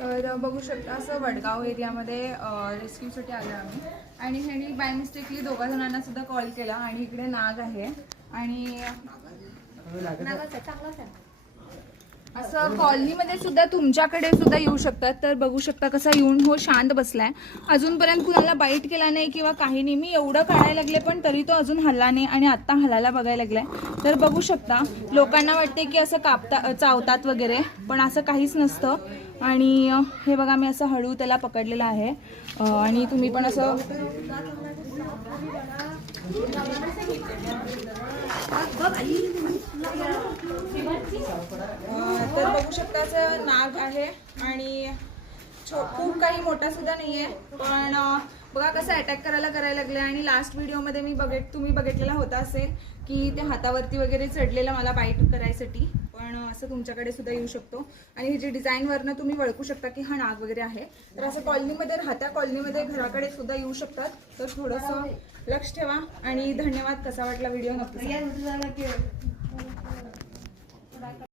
तर बघू शकता असं वडगाव एरियामध्ये रेस्क्यूसाठी आलो आम्ही आणि ह्यानी बाय मिस्टेकली दोघा जणांना सुद्धा कॉल केला आणि इकडे नाग आहे आणि असं कॉलनीमध्ये सुद्धा तुमच्याकडे सुद्धा येऊ शकतात. तर बघू शकता कसा येऊन हो शांत बसलाय. अजूनपर्यंत कुणाला बाईट केला नाही किंवा काही नाही. मी एवढं काढायला लागले पण तरी तो अजून हल्ला नाही आणि आत्ता हलायला बघायला लागलाय. तर बघू शकता लोकांना वाटते की असं चावतात वगैरे पण असं काहीच नसतं. आणि हे बघा मी असं हळू त्याला पकडलेलं आहे आणि तुम्ही पण असं तर बघू शकता असं नाग आहे आणि खूप काही मोठा सुद्धा नाहीये पण बघा कसं अटॅक करायला लागले. आणि लास्ट व्हिडिओमध्ये तुम्ही बघितलेला होता असेल की ते हातावरती वगैरे चढलेलं मला बाईट करायसाठी. पण असं तुमच्याकडे सुद्धा येऊ शकतो आणि ही जी डिझाईनवरनं तुम्ही ओळखू शकता की हा नाग वगैरे आहे. तर असं कॉलनीमध्ये राहत्या कॉलनीमध्ये घराकडे सुद्धा येऊ शकतात. तर थोडंसं लक्ष ठेवा आणि धन्यवाद. कसा वाटला व्हिडिओ नक्की.